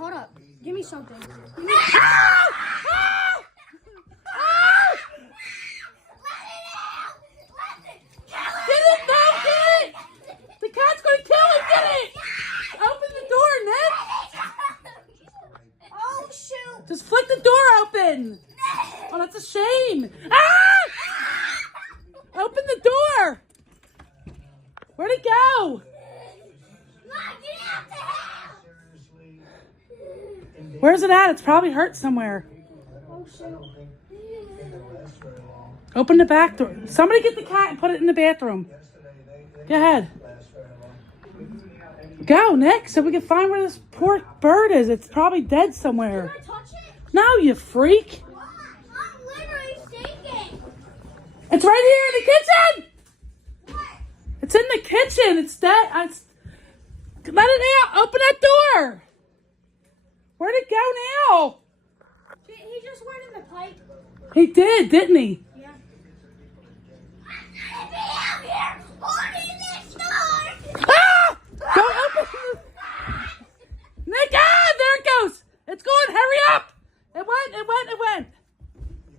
hold up. Give me something. Give me Get it! No, get it! The cat's gonna kill him! Get it! Open the door, Nick! Oh, shoot. Just flick the door open! Oh, that's a shame! Ah! Open the door! Where'd it go? Mom, get out the house. Where's it at? It's probably hurt somewhere. Oh, shoot. Open the back door. Somebody get the cat and put it in the bathroom. Go ahead. Go, Nick, so we can find where this poor bird is. It's probably dead somewhere. Can I touch it? No, you freak. I'm literally shaking. It's right here in the kitchen. What? It's in the kitchen. It's dead. Let it out. Open that door. Where'd it go now? He just went in the pipe. He did, didn't he?